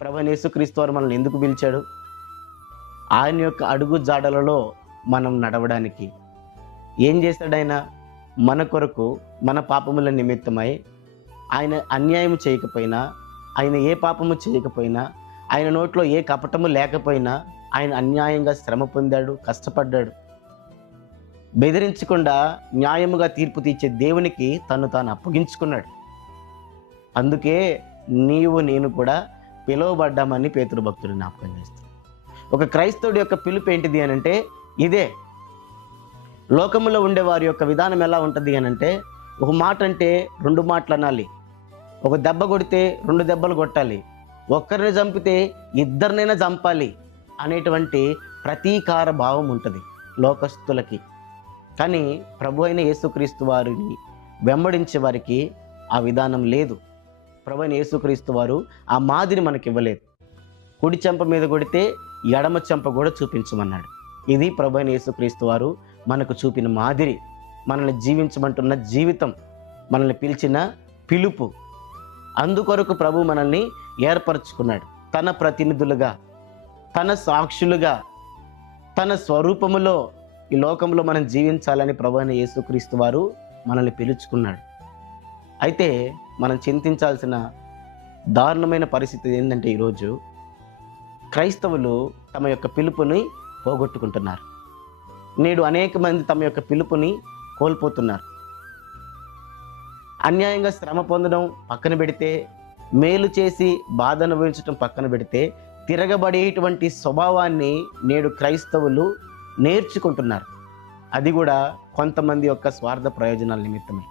ప్రభువైన యేసుక్రీస్తు వారు మనల్ని ఎందుకు పిలిచాడు? ఆయన యొక్క అడుగు జాడలలో మనం నడవడానికి. ఏం చేశాడు ఆయన? మన కొరకు, మన పాపముల నిమిత్తమై ఆయన అన్యాయం చేయకపోయినా, ఆయన ఏ పాపము చేయకపోయినా, ఆయన నోట్లో ఏ కపటము లేకపోయినా ఆయన అన్యాయంగా శ్రమ పొందాడు, కష్టపడ్డాడు. బెదిరించకుండా న్యాయముగా తీర్పు తీర్చే దేవునికి తను తాను అప్పగించుకున్నాడు. అందుకే నీవు నేను కూడా పిలువబడ్డామని పేతురు భక్తుడు జ్ఞాపకం చేస్తాడు. ఒక క్రైస్తవుడి యొక్క పిలుపు ఏంటిది అనంటే ఇదే. లోకములో ఉండే వారి యొక్క విధానం ఎలా ఉంటుంది అనంటే, ఒక మాట అంటే 2 మాటలు అనాలి, ఒక దెబ్బ కొడితే 2 దెబ్బలు కొట్టాలి, ఒక్కరిని చంపితే 2 చంపాలి అనేటువంటి ప్రతీకార భావం ఉంటుంది లోకస్తులకి. కానీ ప్రభు అయిన యేసుక్రీస్తు వారిని వెంబడించే వారికి ఆ విధానం లేదు. ప్రభు అయిన యేసుక్రీస్తు వారు ఆ మాదిరి మనకి ఇవ్వలేదు. కుడి చెంప మీద కొడితే ఎడమ చెంప కూడా చూపించమన్నాడు. ఇది ప్రభు అయిన యేసుక్రీస్తు వారు మనకు చూపిన మాదిరి, మనల్ని జీవించమంటున్న జీవితం, మనల్ని పిలిచిన పిలుపు. అందుకొరకు ప్రభు మనల్ని ఏర్పరచుకున్నాడు తన ప్రతినిధులుగా, తన సాక్షులుగా, తన స్వరూపములో ఈ లోకంలో మనం జీవించాలని ప్రభు అయిన యేసుక్రీస్తు వారు మనల్ని పిలుచుకున్నాడు. అయితే మనం చింతించాల్సిన దారుణమైన పరిస్థితి ఏంటంటే, ఈరోజు క్రైస్తవులు తమ యొక్క పిలుపుని పోగొట్టుకుంటున్నారు. నేడు అనేక మంది తమ యొక్క పిలుపుని కోల్పోతున్నారు. అన్యాయంగా శ్రమ పొందడం పక్కన పెడితే, మేలు చేసి బాధ అనుభవించడం పక్కన పెడితే, తిరగబడేటువంటి స్వభావాన్ని నేడు క్రైస్తవులు నేర్చుకుంటున్నారు. అది కూడా కొంతమంది యొక్క స్వార్థ ప్రయోజనాల నిమిత్తమే.